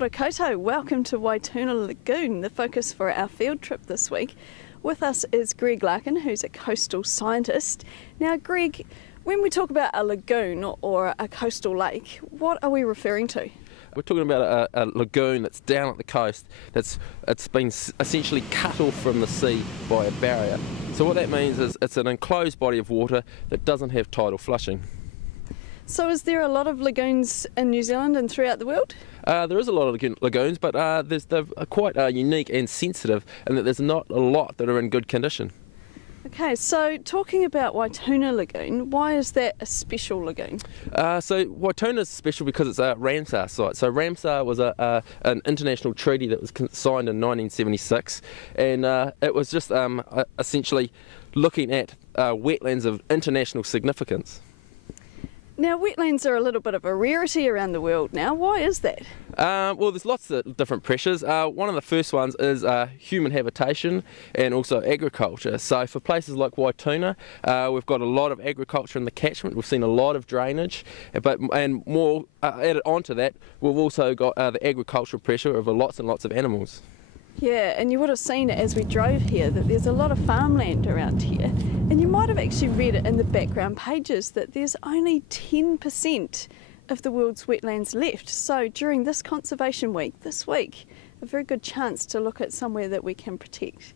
Kia ora koutou, welcome to Waituna Lagoon, the focus for our field trip this week. With us is Greg Larkin, who's a coastal scientist. Now Greg, when we talk about a lagoon or a coastal lake, what are we referring to? We're talking about a lagoon that's down at the coast, it's been essentially cut off from the sea by a barrier. So what that means is it's an enclosed body of water that doesn't have tidal flushing. So is there a lot of lagoons in New Zealand and throughout the world? There is a lot of lagoons, but they're quite unique and sensitive, and that there's not a lot that are in good condition. Okay, so talking about Waituna Lagoon, why is that a special lagoon? So Waituna is special because it's a Ramsar site. So Ramsar was an international treaty that was signed in 1976, and it was just essentially looking at wetlands of international significance. Now, wetlands are a little bit of a rarity around the world now. Why is that? Well, there's lots of different pressures. One of the first ones is human habitation and also agriculture. So for places like Waituna, we've got a lot of agriculture in the catchment. We've seen a lot of drainage, and more added onto that, we've also got the agricultural pressure of lots and lots of animals. Yeah, and you would have seen as we drove here that there's a lot of farmland around here, and you might have actually read it in the background pages that there's only 10% of the world's wetlands left. So during this conservation week, this week, a very good chance to look at somewhere that we can protect.